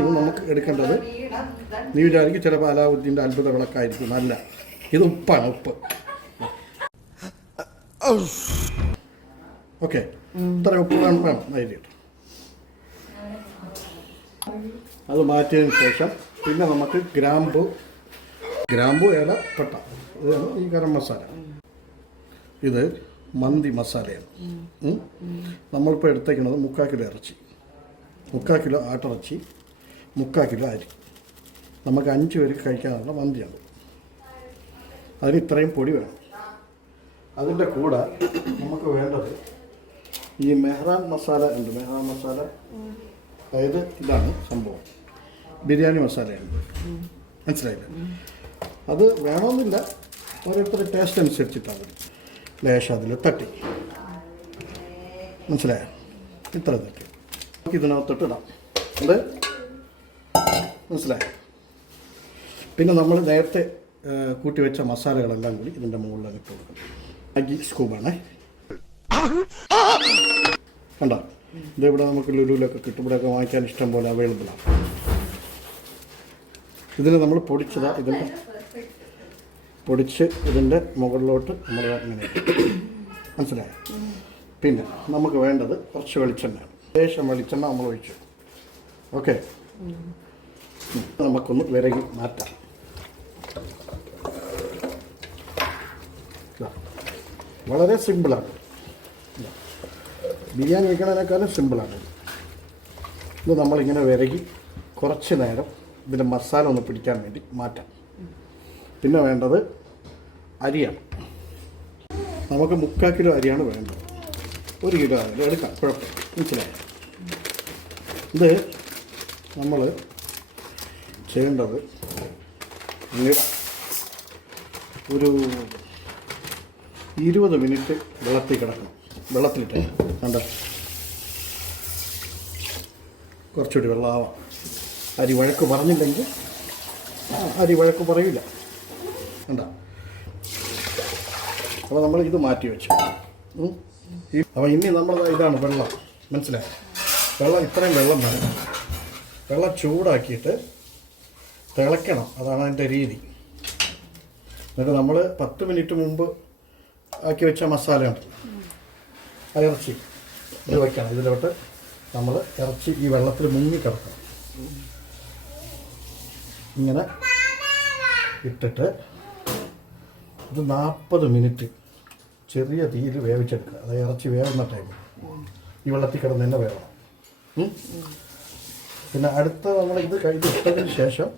ഇത് നമുക്ക് എടുക്കേണ്ടത് നീ വിചാരിക്കും ചിലപ്പോൾ അലാവുദ്ദീൻ്റെ അത്ഭുത വിളക്കായിരിക്കും. അല്ല, ഇത് ഉപ്പാണ്, ഉപ്പ്. ഓക്കെ, ഇത്ര ഉപ്പ് വേണം അതിലിട്ട്. അത് മാറ്റിയതിന് ശേഷം പിന്നെ നമുക്ക് ഗ്രാമ്പു, ഏല, പട്ട, ഇതാണ് ഈ ഗരം മസാല. ഇത് മന്തി മസാലയാണ്. നമ്മളിപ്പോൾ എടുത്തേക്കുന്നത് 3/4 കിലോ ഇറച്ചി, 3/4 കിലോ ആട്ടിറച്ചി, 3/4 കിലോ അരി. നമുക്ക് 5 പേർക്ക് കഴിക്കാനുള്ള മന്തിയാണ്. അതിന് ഇത്രയും പൊടി വേണം. അതിൻ്റെ കൂടെ നമുക്ക് വേണ്ടത് ഈ മെഹ്റാൻ മസാല ഉണ്ട്. മെഹ്റാൻ മസാല അതായത് ഇതാണ് സംഭവം, ബിരിയാണി മസാലയാണ്. മനസ്സിലായില്ല? അത് വേണമെന്നില്ല, ഓരോരുത്തരുടെ ടേസ്റ്റ് അനുസരിച്ചിട്ടാണ്. ലേശം അതിൽ തട്ടി, മനസ്സിലായോ? ഇത്ര തട്ടി നമുക്ക് ഇതിനകത്തോട്ട് ഇടാം. അത് മനസ്സിലായോ? പിന്നെ നമ്മൾ നേരത്തെ കൂട്ടി വെച്ച മസാലകളെല്ലാം കൂടി ഇതിൻ്റെ മുകളിൽ ഇട്ട് കൊടുക്കണം. മാഗി സ്കൂബാണേ, കണ്ടോ? ഇതിവിടെ നമുക്ക് ലുലുവിലൊക്കെ കിട്ടും, ഇവിടെയൊക്കെ വാങ്ങിക്കാൻ ഇഷ്ടം പോലെ അവൈലബിളാണ്. ഇതിൽ നമ്മൾ പൊടിച്ച് ഇതിൻ്റെ മുകളിലോട്ട് നമ്മൾ ഇങ്ങനെ, മനസ്സിലായോ? പിന്നെ നമുക്ക് വേണ്ടത് കുറച്ച് വെളിച്ചെണ്ണയാണ്. ശേഷം വെളിച്ചെണ്ണ നമ്മൾ ഒഴിച്ചു. ഓക്കെ, നമുക്കൊന്ന് വിരകി മാറ്റാം. വളരെ സിമ്പിളാണ്. ബിരിയാണി വയ്ക്കണതിനേക്കാളും സിമ്പിളാണ്. ഇത് നമ്മളിങ്ങനെ വിരകി കുറച്ച് നേരം ഇതിൻ്റെ മസാല ഒന്ന് പിടിക്കാൻ വേണ്ടി മാറ്റാം. പിന്നെ വേണ്ടത് അരിയാണ്. നമുക്ക് 3/4 കിലോ അരിയാണ് വേണ്ടത്. 1 കിലോ അരി എടുക്കാം, കുഴപ്പമില്ല. മനസ്സിലായി? ഇത് നമ്മൾ ചെയ്യേണ്ടത് ഒരു 20 മിനിറ്റ് വെള്ളത്തിൽ കിടക്കണം. വെള്ളത്തിലിട്ട് കണ്ട കുറച്ചുകൂടി വെള്ളമാവാം. അരി വഴക്ക് പറഞ്ഞില്ലെങ്കിൽ അരി വഴക്ക് പറയില്ല. കണ്ട, അപ്പോൾ നമ്മൾ ഇത് മാറ്റി വെച്ചു. അപ്പോൾ ഇനി നമ്മൾ ഇതാണ് വെള്ളം. മനസ്സിലായി? വെള്ളം ഇത്രയും വെള്ളം വേണം. വെള്ളം ചൂടാക്കിയിട്ട് തിളയ്ക്കണം. അതാണ് അതിൻ്റെ രീതി. എന്നിട്ട് നമ്മൾ 10 മിനിറ്റ് മുമ്പ് ആക്കി വെച്ച മസാല ഉണ്ട്, ആ ഇറച്ചി ഇത് വയ്ക്കണം. ഇതിലോട്ട് നമ്മൾ ഇറച്ചി ഈ വെള്ളത്തിൽ മുങ്ങിക്കിടക്കണം. ഇങ്ങനെ ഇട്ടിട്ട് ഇത് 40 മിനിറ്റ് ചെറിയ തീയിൽ വേവിച്ചെടുക്കുക. അതായത് ഇറച്ചി വേവുന്ന ടൈമിൽ ഈ വെള്ളത്തിൽ കിടന്ന് തന്നെ വേവണം. പിന്നെ അടുത്ത നമ്മൾ ഇത് ഇട്ടതിന് ശേഷം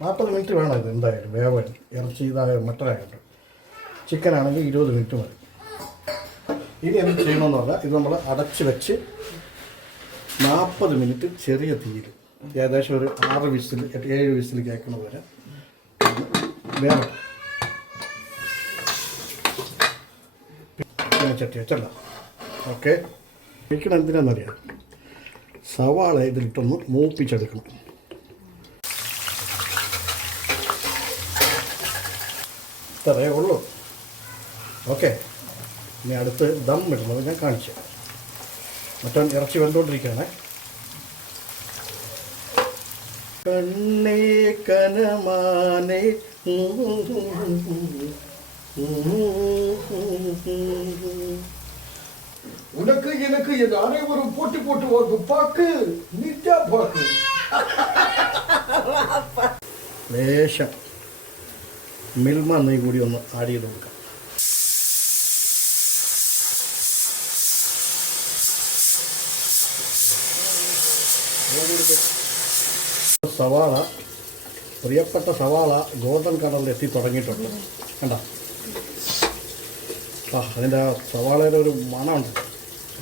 40 മിനിറ്റ് വേണം. ഇത് എന്തായാലും വേവാൻ. ഇറച്ചി ഇതായ മട്ടനായിട്ട്. ചിക്കൻ ആണെങ്കിൽ 20 മിനിറ്റ് മതി. ഇനി എന്ത് ചെയ്യണമെന്ന് പറഞ്ഞാൽ ഇത് നമ്മൾ അടച്ച് വെച്ച് 40 മിനിറ്റ് ചെറിയ തീയിൽ, ഏകദേശം ഒരു 6 വിസിൽ 7 വിസിൽ കേൾക്കുന്നത് വരെ വേണം. പിന്നെ ചട്ടി വെച്ചല്ല. ഓക്കെ, വയ്ക്കണം. എന്തിനാണെന്നറിയാം? സവാള ഇതിലിട്ടൊന്ന് മൂപ്പിച്ചെടുക്കണം. ഇത്രയേ ഉള്ളൂ. ഓക്കെ, ഇനി അടുത്ത് ദം ഇടുന്നത് ഞാൻ കാണിച്ചു. മറ്റേ ഇറച്ചി വെന്തുകൊണ്ടിരിക്കുകയാണേ. കണ്ണേ കനമാനേ உனக்கு எனக்கு என் அனைவரும் போட்டி போட்டு வந்து பாக்கு நித்யா பாக்கு. ലേശം മിൽമ നെയ്യ് കൂടി ഒന്ന് ആഡ് ചെയ്ത് കൊടുക്കാം. സവാള, പ്രിയപ്പെട്ട സവാള ഗോൾഡൻ കളറിൽ എത്തി തുടങ്ങിയിട്ടുണ്ട്. കണ്ട, അതിൻ്റെ ആ സവാളയുടെ ഒരു മണമുണ്ട്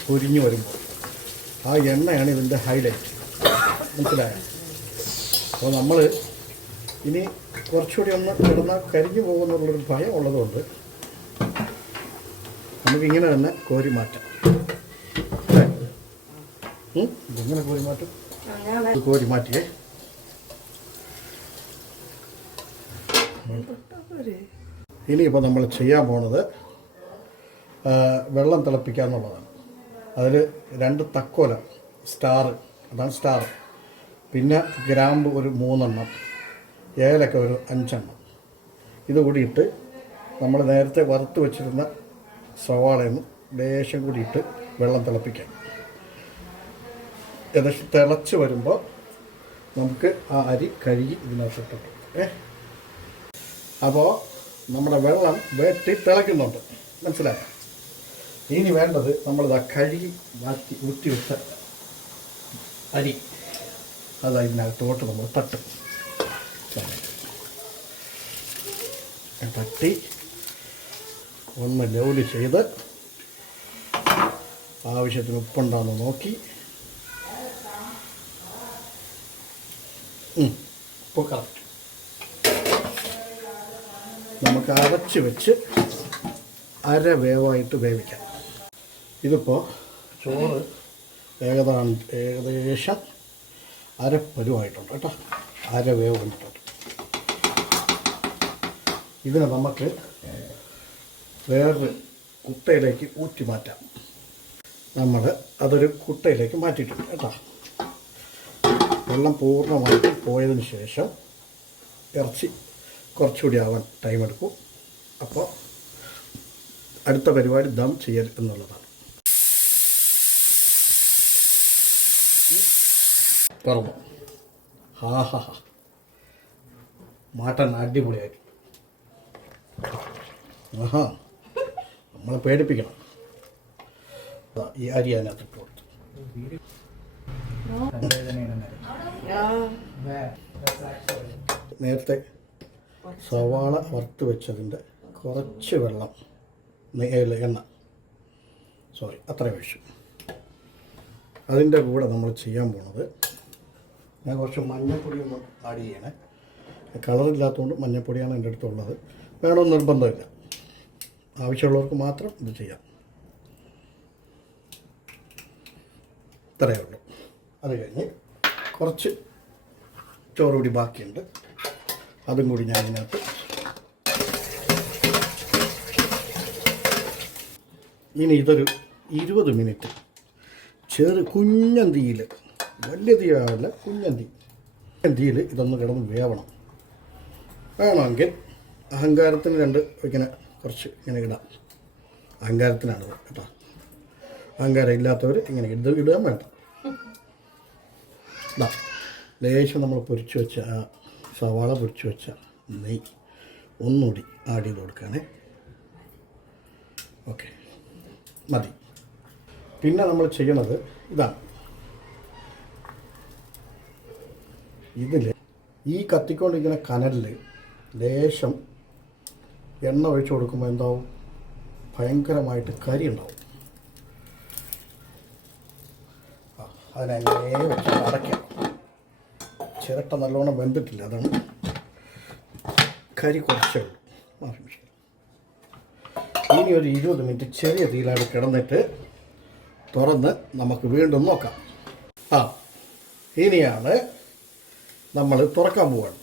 പൊരിഞ്ഞു വരുമ്പോൾ. ആ എണ്ണയാണ് ഇതിൻ്റെ ഹൈലൈറ്റ്. മനസ്സിലായോ? അപ്പോൾ നമ്മൾ ഇനി കുറച്ചുകൂടി ഒന്ന് കിടന്നാൽ കരിഞ്ഞു പോകുമെന്നുള്ളൊരു ഭയം ഉള്ളതുകൊണ്ട് നമുക്കിങ്ങനെ തന്നെ കോരി മാറ്റാം. ഇങ്ങനെ കോരി മാറ്റും. കോരി മാറ്റിയേ. ഇനിയിപ്പോൾ നമ്മൾ ചെയ്യാൻ പോണത് വെള്ളം തിളപ്പിക്കുക എന്നുള്ളതാണ്. അതിൽ 2 തക്കോല, സ്റ്റാർ, അതാണ് സ്റ്റാർ, പിന്നെ ഗ്രാമ്പ് ഒരു 3 എണ്ണം, ഏലക്ക ഒരു 5 എണ്ണം. ഇത് കൂടിയിട്ട് നമ്മൾ നേരത്തെ വറുത്ത് വെച്ചിരുന്ന സവാളയിൽ നിന്ന് ലേശം കൂടിയിട്ട് വെള്ളം തിളപ്പിക്കാം. ഏകദേശം തിളച്ച് വരുമ്പോൾ നമുക്ക് ആ അരി കഴുകി ഇതിനകത്തിട്ടിട്ട് അപ്പോൾ നമ്മുടെ വെള്ളം വെട്ടി തിളയ്ക്കുന്നുണ്ട്, മനസ്സിലായോ? ഇനി വേണ്ടത് നമ്മളിതാ കഴുകി മാറ്റി ഊറ്റി വെച്ച അരി അത് അതിനകത്തോട്ട് നമ്മൾ തട്ടും. തട്ടി ഒന്ന് ലെവല് ചെയ്ത് ആവശ്യത്തിന് ഉപ്പുണ്ടാന്ന് നോക്കി, ഉപ്പ് കറക്റ്റ്, നമുക്ക് അടച്ച് വെച്ച് അര വേവായിട്ട് വേവിക്കാം. ഇതിപ്പോൾ ചോറ് ഏകദേശം അരപ്പരുവായിട്ടുണ്ട് കേട്ടോ, അര വേവ് വന്നിട്ടുണ്ട്. ഇതിനെ നമുക്ക് വേറൊരു കുട്ടയിലേക്ക് ഊറ്റി മാറ്റാം. നമ്മൾ അതൊരു കുട്ടയിലേക്ക് മാറ്റിയിട്ടുണ്ട് കേട്ടോ. വെള്ളം പൂർണ്ണമായിട്ട് പോയതിന് ശേഷം ഇറച്ചി കുറച്ചുകൂടി ആവാൻ ടൈം എടുക്കും. അപ്പോൾ അടുത്ത പരിപാടി ദം ചെയ്യൽ എന്നുള്ളതാണ്. തുറന്നു. ഹാ മാട്ടൻ അടിപൊളിയായിട്ട്. ആഹാ, നമ്മളെ പേടിപ്പിക്കണം. ഈ അരി അതിനകത്ത് ഇട്ട് കൊടുത്തു. നേരത്തെ സവാള വറുത്ത് വെച്ചതിൻ്റെ കുറച്ച് വെള്ളം, എണ്ണ അത്ര ഒഴിച്ചു. അതിൻ്റെ കൂടെ നമ്മൾ ചെയ്യാൻ പോണത്, ഞാൻ കുറച്ച് മഞ്ഞൾപ്പൊടി ഒന്ന് ആഡ് ചെയ്യണേ. കളറില്ലാത്തതുകൊണ്ട് മഞ്ഞൾപ്പൊടിയാണ് എൻ്റെ അടുത്തുള്ളത്. വേണമെന്ന് നിർബന്ധമില്ല, ആവശ്യമുള്ളവർക്ക് മാത്രം ഇത് ചെയ്യാം. ഇത്രയേ ഉള്ളൂ. അത് കഴിഞ്ഞ് കുറച്ച് ചോറ് കൂടി ബാക്കിയുണ്ട്, അതും കൂടി ഞാൻ ഇതിനകത്ത് ഇനി ഇതൊരു 20 മിനിറ്റ് കുഞ്ഞൻ തീയിൽ, വലിയ തീയാവില്ല, കുഞ്ഞൻ തീയിൽ ഇതൊന്ന് കിടന്ന് വേവണം. വേണമെങ്കിൽ അഹങ്കാരത്തിന് ഇങ്ങനെ കുറച്ച് ഇങ്ങനെ ഇടാം. അഹങ്കാരത്തിനാണിത് കേട്ടോ. അഹങ്കാരം ഇല്ലാത്തവർ ഇങ്ങനെ ഇടാൻ വേണ്ട. ലേശം നമ്മൾ പൊരിച്ചു വെച്ച സവാള പൊരിച്ചു വെച്ച നെയ്യ് ഒന്നുകൂടി ആഡ് ചെയ്ത് കൊടുക്കുകയാണേ. ഓക്കെ, മതി. പിന്നെ നമ്മൾ ചെയ്യണത് ഇതാണ്. ഇതിൽ ഈ കത്തിക്കൊണ്ടിരിക്കുന്ന കനലിൽ ലേശം എണ്ണ ഒഴിച്ചു കൊടുക്കുമ്പോൾ എന്താവും, ഭയങ്കരമായിട്ട് കരി ഉണ്ടാവും. അതിനങ്ങനെ വെച്ച് അടയ്ക്കാം. ചിരട്ട നല്ലോണം വെന്തിട്ടില്ല, അതാണ് കരി കുറച്ചേ ഉള്ളൂ. ഇനി ഒരു 20 മിനിറ്റ് ചെറിയ തീയിലാണ് കിടന്നിട്ട് തുറന്ന് നമുക്ക് വീണ്ടും നോക്കാം. ഇനിയാണ് നമ്മൾ തുറക്കാൻ പോവാണ്.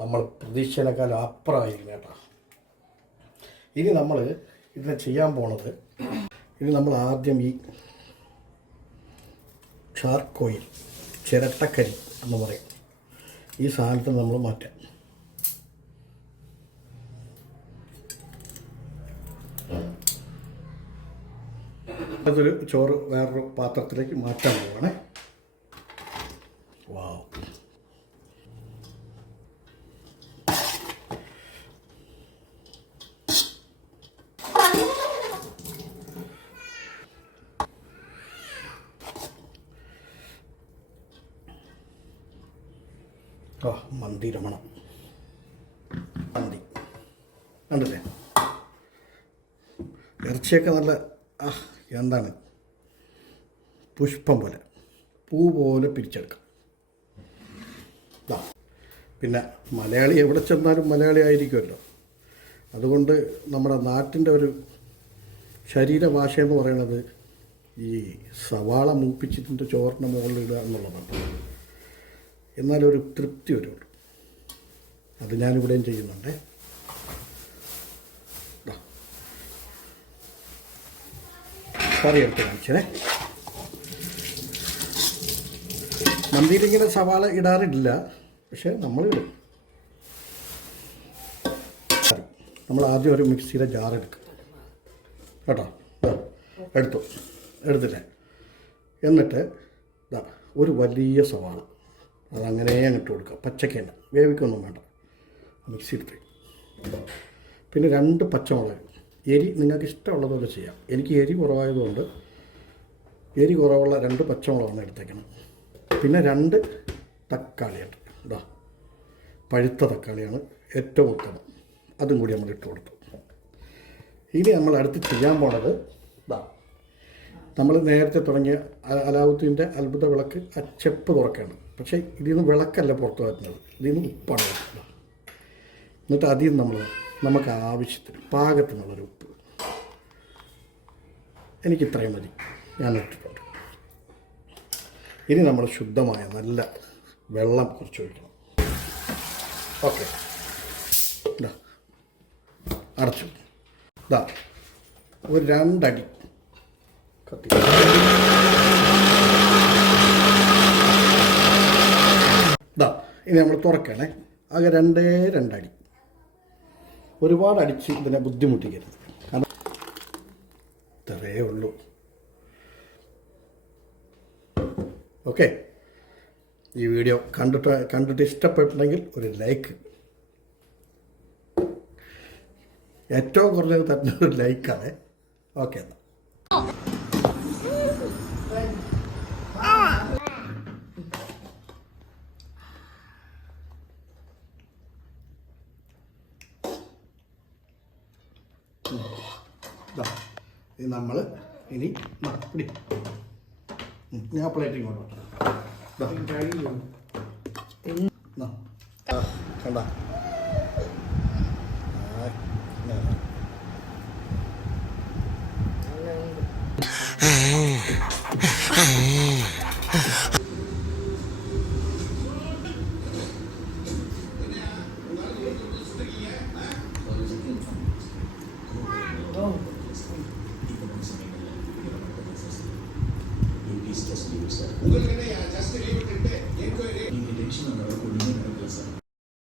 നമ്മൾ പ്രതീക്ഷേനേക്കാളും അപ്പുറമായിരിക്കും കേട്ടോ. ഇനി നമ്മൾ ഇതിനെ ചെയ്യാൻ പോണത്, ഇനി നമ്മൾ ആദ്യം ഈ ചാർക്കോയിൽ, ചിരട്ടക്കരി എന്ന് പറയും, ഈ സാധനത്തിന് നമ്മൾ മാറ്റാം. അതൊരു ചോറ് വേറൊരു പാത്രത്തിലേക്ക് മാറ്റാൻ പോവാണ്. വാവ്, മന്തിയുടെ മണം. മന്തി കണ്ടില്ലേ, ഇറച്ചിയൊക്കെ നല്ല എന്താണ്, പുഷ്പം പോലെ, പൂ പോലെ പിരിച്ചെടുക്കാം. പിന്നെ മലയാളി എവിടെ ചെന്നാലും മലയാളി ആയിരിക്കുമല്ലോ. അതുകൊണ്ട് നമ്മുടെ നാട്ടിൻ്റെ ഒരു ശരീരഭാഷ എന്ന് പറയുന്നത് ഈ സവാള മൂപ്പിച്ചിട്ടിൻ്റെ ചോറിൻ്റെ മുകളിലിടുക എന്നുള്ളതാണ്. എന്നാലൊരു തൃപ്തി വരുള്ളൂ. അത് ഞാനിവിടെയും ചെയ്യുന്നുണ്ട്. കറി എടുത്ത് കാണിച്ചേ. മന്തിയിലിങ്ങനെ സവാള ഇടാറില്ല, പക്ഷെ നമ്മളിടും. നമ്മൾ ആദ്യം ഒരു മിക്സിയുടെ ജാർ എടുക്കും കേട്ടോ. എടുത്തില്ലേ, എന്നിട്ട് ഒരു വലിയ സവാള അതങ്ങനെ അങ്ങോട്ട് കൊടുക്കുക. പച്ചക്കേണ്ട, വേവിക്കൊന്നും വേണ്ട, മിക്സി എടുത്ത്. പിന്നെ 2 പച്ചമുളക്. എരി നിങ്ങൾക്ക് ഇഷ്ടമുള്ളതുപോലെ ചെയ്യാം. എനിക്ക് എരി കുറവായതുകൊണ്ട് എരി കുറവുള്ള 2 പച്ചമുളകാണ് എടുത്തേക്കണം. പിന്നെ 2 തക്കാളിയുണ്ട്. പഴുത്ത തക്കാളിയാണ് ഏറ്റവും ഉത്തമം. അതും കൂടി നമ്മൾ ഇട്ട് കൊടുത്തു. ഇനി നമ്മൾ അടുത്ത് ചെയ്യാൻ പോണത് നമ്മൾ നേരത്തെ തുടങ്ങിയ അലാവുദ്ദീൻ്റെ അത്ഭുത വിളക്ക് ആ ചെപ്പ് തുറക്കുകയാണ്. പക്ഷേ ഇതിൽ നിന്ന് വിളക്കല്ല പുറത്ത് വരുന്നത്, ഇതിൽ നിന്ന് ഉപ്പാണ് വരുന്നത്. എന്നിട്ട് അതിൽ നമുക്ക് ആവശ്യത്തിന് പാകത്തിനുള്ളൊരു ഉപ്പ്. എനിക്കിത്രയും മതി, ഞാൻ ഇട്ടിട്ടുണ്ട്. ഇനി നമ്മൾ ശുദ്ധമായ നല്ല വെള്ളം കുറച്ച് ഒഴിക്കണം. ഓക്കെ, അടച്ചു. ഒരു 2 അടി കത്തി. ഇനി നമ്മൾ തുറക്കണേ. ആകെ 2 അടി. ഒരുപാട് അടിച്ച് ഇതിനെ ബുദ്ധിമുട്ടിക്കരുത്, കാരണം ഇത്രയേ ഉള്ളൂ. ഓക്കെ, ഈ വീഡിയോ കണ്ടിട്ട് ഇഷ്ടപ്പെട്ടിട്ടുണ്ടെങ്കിൽ ഒരു ലൈക്ക്, ഏറ്റവും കുറഞ്ഞത് തരുന്ന ഒരു ലൈക്കാണ്. ഓക്കെ, എന്നാൽ ഇത് നമ്മൾ ഇനി പിടി. ഞാൻ പ്ലേറ്റ് ഇങ്ങോട്ട് കണ്ട. Oh.